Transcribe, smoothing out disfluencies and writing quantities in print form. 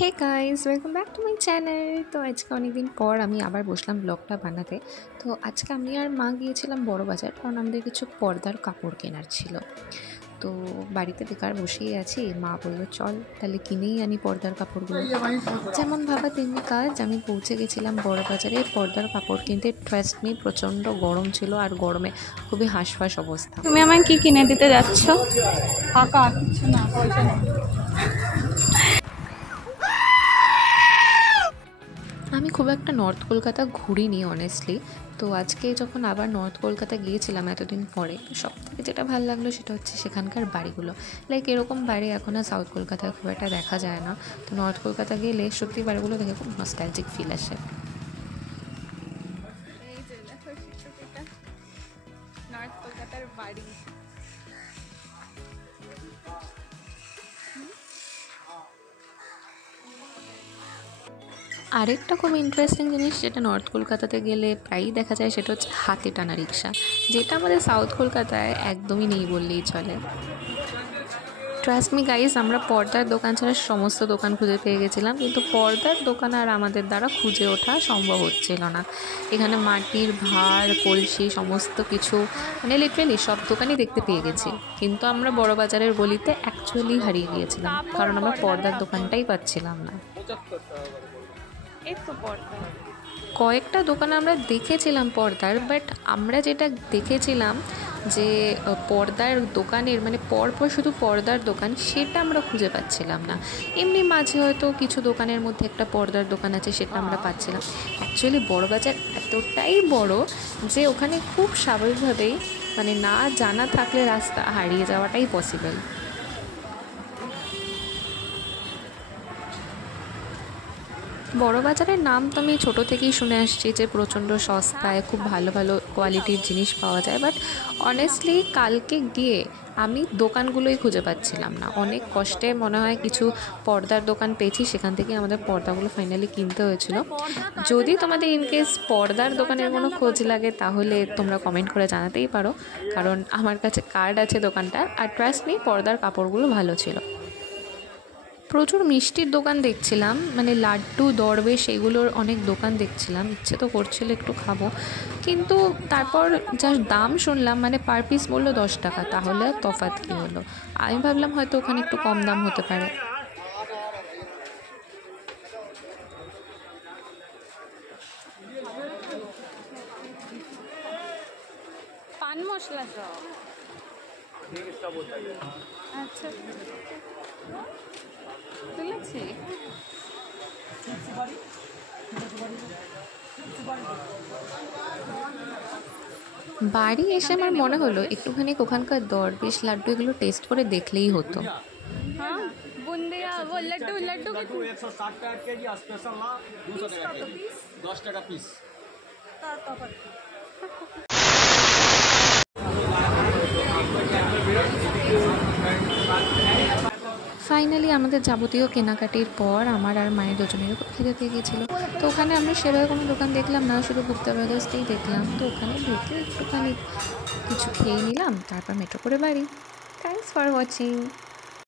Hey guys, welcome back to my channel. তো আজকে অনেকদিন পর আমি আবার বসলাম ব্লগটা বানাতে। তো আজকে আমি আর মা গিয়েছিলাম বড় বাজার, কারণ আমাদের কিছু পর্দার কাপড় কেনার ছিল। তো বাড়িতে বেকার বসেই আছি, মা বললো চল তাহলে কিনেই আনি পর্দার কাপড়গুলো। যেমন ভাবা তেমনি কাজ, আমি পৌঁছে গেছিলাম বড় বাজারে পর্দার কাপড় কিনতে। ট্রাস্ট মি, প্রচণ্ড গরম ছিল আর গরমে খুবই হাঁসফাঁস অবস্থা। তুমি আমায় কি কিনে দিতে যাচ্ছ? টাকা কিছু না, পয়সা নেই। আমি খুব একটা নর্থ কলকাতা ঘুরিনি অনেস্টলি। তো আজকে যখন আবার নর্থ কলকাতা গিয়েছিলাম এতদিন পরে, তো সব থেকে যেটা ভালো লাগলো সেটা হচ্ছে সেখানকার বাড়িগুলো। লাইক এরকম বাড়ি এখন আর সাউথ কলকাতায় খুব একটা দেখা যায় না। তো নর্থ কলকাতা গেলে সত্যি বাড়িগুলো দেখে খুব নস্টালজিক ফিল আসে। এই যে দেখো, এটা নর্থ কলকাতার বাড়ি। আরেকটা খুব ইন্টারেস্টিং জিনিস যেটা নর্থ কলকাতাতে গেলে প্রায়ই দেখা যায় সেটা হচ্ছে হাতে টানা রিক্সা, যেটা আমাদের সাউথ কলকাতায় একদমই নেই বললেই চলে। ট্রাস্ট মি গাইস, আমরা পর্দার দোকান ছাড়া সমস্ত দোকান খুঁজে পেয়ে গেছিলাম, কিন্তু পর্দার দোকান আর আমাদের দ্বারা খুঁজে ওঠা সম্ভব হচ্ছিল না। এখানে মাটির ভাঁড়, কলসি সমস্ত কিছু, মানে লিটারেলি সব দোকানই দেখতে পেয়ে গেছি, কিন্তু আমরা বড় বাজারের গলিতে অ্যাকচুয়ালি হারিয়ে গিয়েছিলাম, কারণ আমরা পর্দার দোকানটাই পাচ্ছিলাম না। এই তো পর্দা। কয়েকটা দোকান আমরা দেখেছিলাম পর্দার, বাট আমরা যেটা দেখেছিলাম যে পর্দার দোকানের মানে পরপর শুধু পর্দার দোকান, সেটা আমরা খুঁজে পাচ্ছিলাম না। এমনি মাঝে হয়তো কিছু দোকানের মধ্যে একটা পর্দার দোকান আছে, সেটা আমরা পাচ্ছিলাম। অ্যাকচুয়ালি বড়বাজার এতটাই বড় যে ওখানে খুব স্বাভাবিকভাবেই মানে না জানা থাকলে রাস্তা হারিয়ে যাওয়াটাই পসিবল। বড়বাজারের নাম তো আমি ছোটো থেকেই শুনে আসছি যে প্রচণ্ড সস্তায় খুব ভালো ভালো কোয়ালিটির জিনিস পাওয়া যায়, বাট অনেস্টলি কালকে গিয়ে আমি দোকানগুলোই খুঁজে পাচ্ছিলাম না। অনেক কষ্টে মনে হয় কিছু পর্দার দোকান পেয়েছি, সেখান থেকে আমাদের পর্দাগুলো ফাইনালি কিনতে হয়েছিল। যদি তোমাদের ইনকেস পর্দার দোকানের কোনো খোঁজ লাগে তাহলে তোমরা কমেন্ট করে জানাতেই পারো, কারণ আমার কাছে কার্ড আছে দোকানটার। আর ট্রাস্ট মি, পর্দার কাপড়গুলো ভালো ছিল। প্রচুর মিষ্টির দোকান দেখছিলাম, মানে লাড্ডু, দরবেশ, এগুলোর অনেক দোকান দেখছিলাম। ইচ্ছে তো করছিল একটু খাবো, কিন্তু তারপর যা দাম শুনলাম, মানে পার পিস বললো 10 টাকা, তাহলে তফাৎ কী হলো। আমি ভাবলাম হয়তো ওখানে একটু কম দাম হতে পারে। পান মশলা সব। আচ্ছা, তুলেছি। বাড়ি এসে আমার মনে হলো একটুখানি ওখানকার দরবেশ, লাড্ডু এগুলো টেস্ট করে দেখলেই হতো। हाँ बुंदिया वो लड्डू लड्डू लड्डू 160 টাকা কেজি আর স্পেশাল না 200 টাকা কেজি 10 টাকা পিস। ফাইনালি আমাদের যাবতীয় কেনাকাটির পর আমার আর মায়ের দুজনেরও খুব খিদে পেয়ে গেছিলো। তো ওখানে আমরা সেরকম কোনো দোকান দেখলাম না, শুধু গুপ্তা ব্রাদার্সটাই দেখলাম। তো ওখানে ঢুকে একটুখানি কিছু খেয়ে নিলাম, তারপর মেট্রো করে বাড়ি। Thanks for watching.